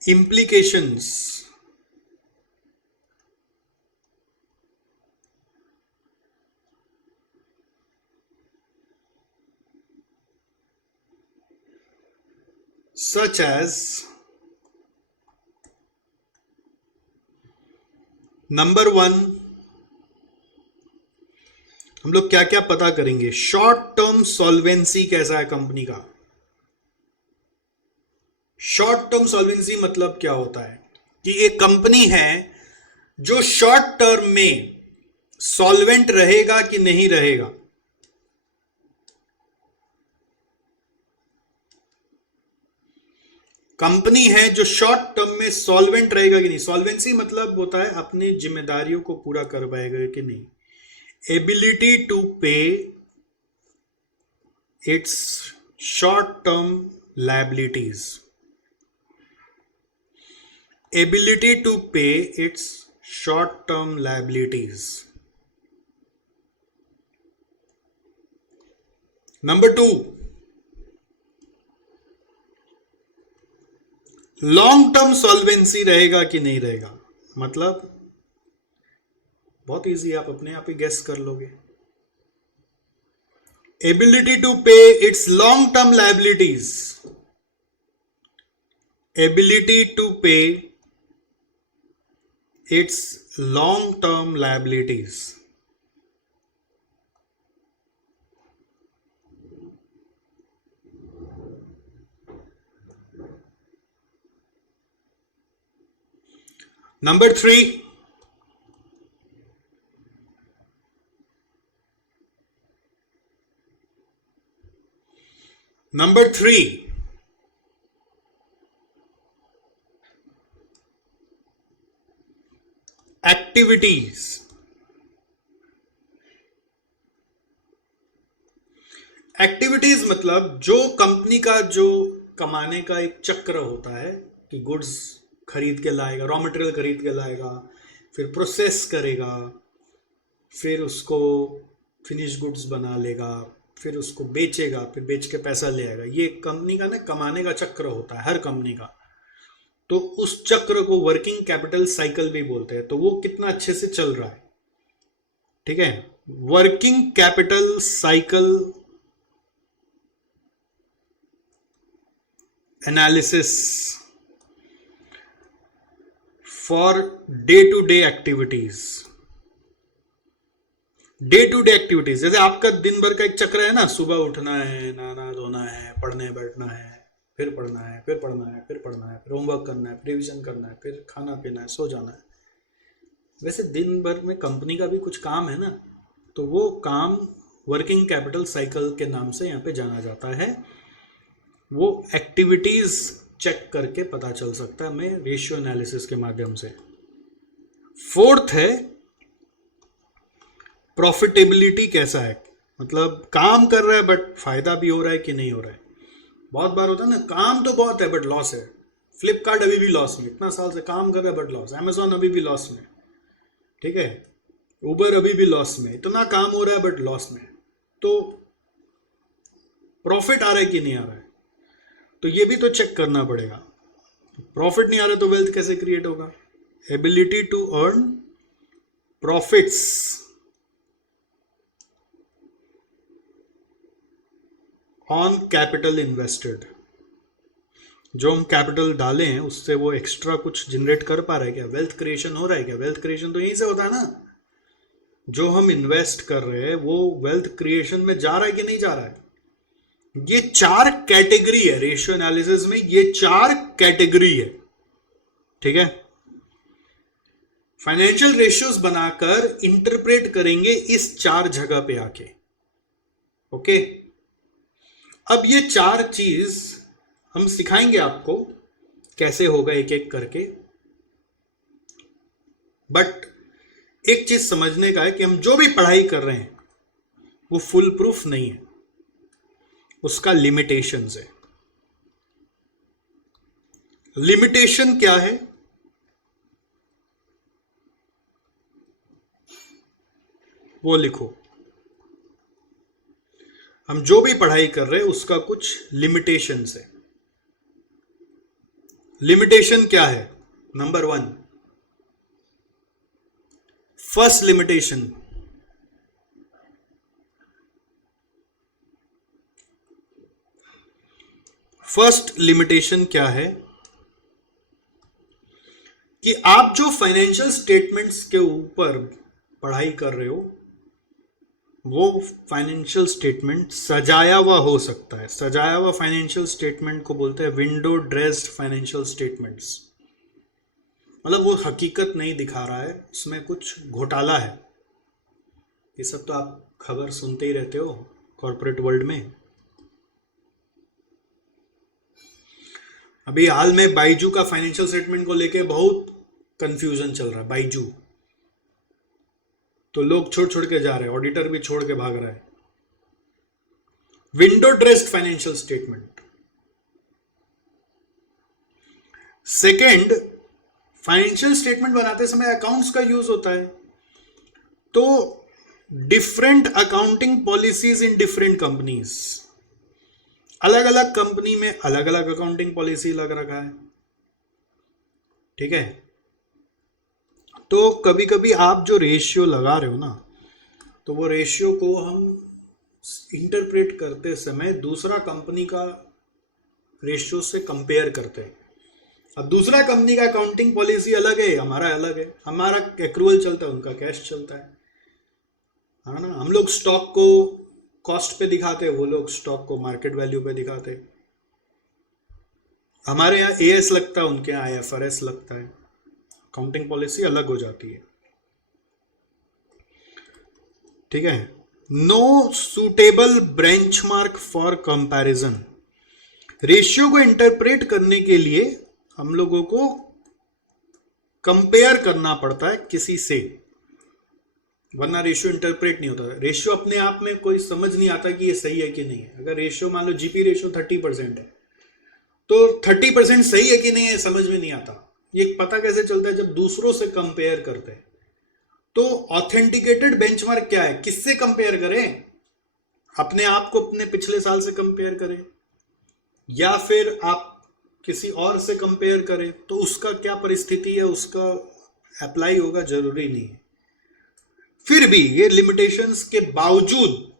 implications such as number 1, हम लोग क्या क्या पता करेंगे, शॉर्ट टर्म सॉल्वेंसी कैसा है कंपनी का। शॉर्ट टर्म सॉल्वेंसी मतलब क्या होता है कि एक कंपनी है जो शॉर्ट टर्म में सॉल्वेंट रहेगा कि नहीं रहेगा। कंपनी है जो शॉर्ट टर्म में सॉल्वेंट रहेगा कि नहीं, सॉल्वेंसी मतलब होता है अपनी जिम्मेदारियों को पूरा कर पाएगा कि नहीं, ability to pay its short term liabilities, ability to pay its short term liabilities. Number 2, long term solvency रहेगा कि नहीं रहेगा, मतलब बहुत इजी, आप अपने आप ही गेस कर लोगे। Ability to pay its long term liabilities, ability to pay its long term liabilities. Number 3, activities. Activities मतलब जो कंपनी का जो कमाने का एक चक्र होता है कि गुड्स खरीद के लाएगा, रॉ मटेरियल खरीद के लाएगा, फिर प्रोसेस करेगा, फिर उसको फिनिश गुड्स बना लेगा, फिर उसको बेचेगा, फिर बेच के पैसा ले आएगा। ये कंपनी का ना कमाने का चक्र होता है हर कंपनी का। तो उस चक्र को वर्किंग कैपिटल साइकिल भी बोलते हैं। तो वो कितना अच्छे से चल रहा है, ठीक है। Working capital cycle analysis for day to day activities. Day to day activities जैसे आपका दिन भर का एक चक्र है ना, सुबह उठना है, नहाना धोना है, पढ़ने बैठना है, फिर पढ़ना है, फिर पढ़ना है, फिर पढ़ना है, फिर होमवर्क करना है, फिर रिविजन करना है, फिर खाना पीना है, सो जाना है। वैसे दिन भर में कंपनी का भी कुछ काम है ना, तो वो काम वर्किंग कैपिटल साइकिल के नाम से यहाँ पे जाना जाता है। वो एक्टिविटीज चेक करके पता चल सकता है हमें रेशियो एनालिसिस के माध्यम से। फोर्थ है प्रॉफिटेबिलिटी कैसा है, मतलब काम कर रहा है बट फायदा भी हो रहा है कि नहीं हो रहा है। बहुत बार होता है ना, काम तो बहुत है बट लॉस है। फ्लिपकार्ट अभी भी लॉस में, इतना साल से काम कर रहा है बट लॉस। अमेजोन अभी भी लॉस में, ठीक है। उबर अभी भी लॉस में, इतना काम हो रहा है बट लॉस में। तो प्रॉफिट आ रहा है कि नहीं आ रहा है, तो ये भी तो चेक करना पड़ेगा। प्रॉफिट नहीं आ रहा तो वेल्थ कैसे क्रिएट होगा। Ability to earn profits on capital invested. जो हम कैपिटल डाले हैं उससे वो एक्स्ट्रा कुछ जनरेट कर पा रहा है क्या, वेल्थ क्रिएशन हो रहा है क्या। वेल्थ क्रिएशन तो यहीं से होता है ना, जो हम इन्वेस्ट कर रहे हैं वो वेल्थ क्रिएशन में जा रहा है कि नहीं जा रहा है। ये 4 कैटेगरी है रेशियो एनालिसिस में, ये 4 कैटेगरी है, ठीक है। फाइनेंशियल रेशियोज बनाकर इंटरप्रेट करेंगे इस 4 जगह पे आके, ओके। अब ये 4 चीज हम सिखाएंगे आपको कैसे होगा एक एक करके। बट एक चीज समझने का है कि हम जो भी पढ़ाई कर रहे हैं वो फुल प्रूफ नहीं है, उसका लिमिटेशंस है। लिमिटेशन क्या है, वो लिखो। हम जो भी पढ़ाई कर रहे हैं उसका कुछ लिमिटेशंस है। लिमिटेशन क्या है, number 1, first limitation, first limitation क्या है कि आप जो फाइनेंशियल स्टेटमेंट्स के ऊपर पढ़ाई कर रहे हो वो फाइनेंशियल स्टेटमेंट सजाया हुआ हो सकता है। सजाया हुआ फाइनेंशियल स्टेटमेंट को बोलते हैं विंडो ड्रेस्ड फाइनेंशियल स्टेटमेंट्स। मतलब वो हकीकत नहीं दिखा रहा है, उसमें कुछ घोटाला है। ये सब तो आप खबर सुनते ही रहते हो कॉर्पोरेट वर्ल्ड में। अभी हाल में बाइजू का फाइनेंशियल स्टेटमेंट को लेके बहुत कंफ्यूजन चल रहा है। बाइजू तो लोग छोड़ के जा रहे हैं, ऑडिटर भी छोड़ के भाग रहा है। Window dressed financial statement. Second, financial statement बनाते समय अकाउंट्स का यूज होता है, तो different accounting policies in different companies. अलग अलग कंपनी में अलग अलग अकाउंटिंग पॉलिसी लग रखा है, ठीक है। तो कभी कभी आप जो रेशियो लगा रहे हो ना, तो वो रेशियो को हम इंटरप्रेट करते समय दूसरा कंपनी का रेशियो से कंपेयर करते हैं। अब दूसरा कंपनी का अकाउंटिंग पॉलिसी अलग है, हमारा अलग है। हमारा एक्रूअल चलता है, उनका कैश चलता है ना। हम लोग स्टॉक को कॉस्ट पे दिखाते हैं, वो लोग स्टॉक को मार्केट वैल्यू पे दिखाते हैं। हमारे यहाँ एएस लगता है, उनके यहाँ आईएफआरएस लगता है। अकाउंटिंग पॉलिसी अलग हो जाती है, ठीक है। No suitable benchmark for comparison. Ratio को इंटरप्रेट करने के लिए हम लोगों को कंपेयर करना पड़ता है किसी से, वरना रेशियो इंटरप्रेट नहीं होता। रेशियो अपने आप में कोई समझ नहीं आता कि ये सही है कि नहीं है। अगर रेशियो मान लो जीपी रेशियो 30% है, तो 30% सही है कि नहीं है समझ में नहीं आता। ये पता कैसे चलता है? जब दूसरों से कंपेयर करते हैं। तो ऑथेंटिकेटेड बेंचमार्क क्या है? किससे कंपेयर करें? अपने आप को अपने पिछले साल से कंपेयर करें, या फिर आप किसी और से कंपेयर करें, तो उसका क्या परिस्थिति है उसका अप्लाई होगा, जरूरी नहीं है। फिर भी ये लिमिटेशंस के बावजूद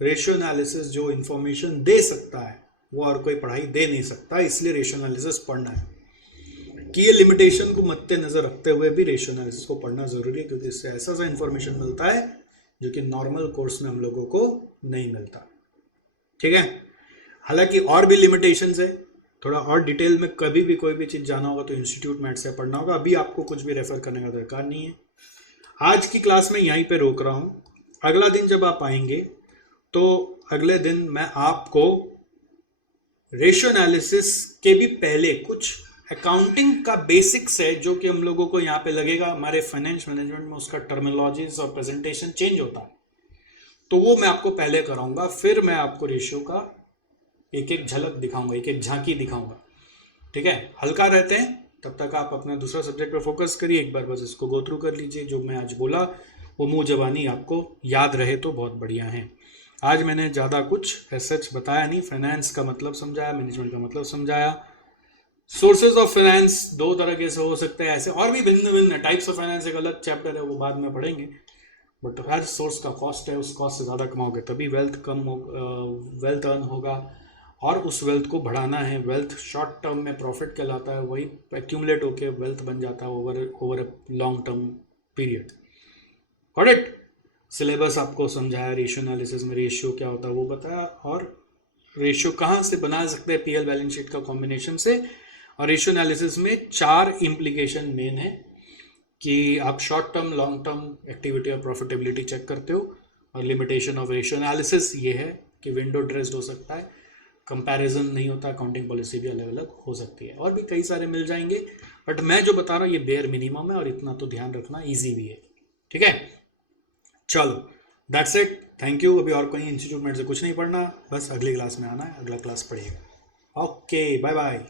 रेशियो एनालिसिस जो इंफॉर्मेशन दे सकता है वो और कोई पढ़ाई दे नहीं सकता। इसलिए रेशियो एनालिसिस पढ़ना है कि ये लिमिटेशन को मद्देनजर रखते हुए भी रेशियो एनालिसिस को पढ़ना जरूरी है, क्योंकि इससे ऐसा सा इंफॉर्मेशन मिलता है जो कि नॉर्मल कोर्स में हम लोगों को नहीं मिलता, ठीक है। हालांकि और भी लिमिटेशंस है, थोड़ा और डिटेल में कभी भी कोई भी चीज़ जाना होगा तो इंस्टीट्यूट मैट से पढ़ना होगा। अभी आपको कुछ भी रेफर करने का दरकार नहीं है। आज की क्लास में यहीं पे रोक रहा हूँ। अगला दिन जब आप आएंगे तो अगले दिन मैं आपको रेशियो एनालिसिस के भी पहले कुछ अकाउंटिंग का बेसिक्स है जो कि हम लोगों को यहाँ पे लगेगा। हमारे फाइनेंस मैनेजमेंट में उसका टर्मिनोलॉजीज और प्रेजेंटेशन चेंज होता है, तो वो मैं आपको पहले कराऊंगा। फिर मैं आपको रेशियो का एक एक झलक दिखाऊंगा, एक एक झांकी दिखाऊंगा, ठीक है। हल्का रहते हैं, तब तक आप अपना दूसरा सब्जेक्ट पर फोकस करिए। एक बार बस इसको गो थ्रू कर लीजिए। जो मैं आज बोला वो मुंह जबानी आपको याद रहे तो बहुत बढ़िया है। आज मैंने ज़्यादा कुछ सच बताया नहीं। फाइनेंस का मतलब समझाया, मैनेजमेंट का मतलब समझाया। सोर्सेज ऑफ फाइनेंस दो तरह के से हो सकते हैं, ऐसे और भी भिन्न भिन्न टाइप्स ऑफ फाइनेंस एक अलग चैप्टर है, वो बाद में पढ़ेंगे। बट हर सोर्स का कॉस्ट है, उस कॉस्ट से ज़्यादा कमाओगे तभी वेल्थ वेल्थ अर्न होगा, और उस वेल्थ को बढ़ाना है। वेल्थ शॉर्ट टर्म में प्रॉफिट कहलाता है, वही एक्यूमुलेट होकर वेल्थ बन जाता है over a long term period. Got it? Syllabus आपको समझाया, रेशियो एनालिसिस में रेशियो क्या होता है वो बताया, और रेशियो कहाँ से बना सकते हैं पीएल बैलेंस शीट का कॉम्बिनेशन से। और रेशियो एनालिसिस में 4 इम्प्लीकेशन मेन है कि आप short term, long term activity और प्रॉफिटेबिलिटी चेक करते हो। और लिमिटेशन ऑफ रेशियो एनालिसिस ये है कि विंडो ड्रेस्ड हो सकता है, कंपैरिजन नहीं होता, अकाउंटिंग पॉलिसी भी अलग अलग हो सकती है, और भी कई सारे मिल जाएंगे। बट मैं जो बता रहा हूँ ये बेयर मिनिमम है, और इतना तो ध्यान रखना ईजी भी है, ठीक है। चलो, दैट्स इट, थैंक यू। अभी और कोई इंस्टीट्यूट में से कुछ नहीं पढ़ना, बस अगली क्लास में आना है, अगला क्लास पढ़िएगा। Okay, bye bye.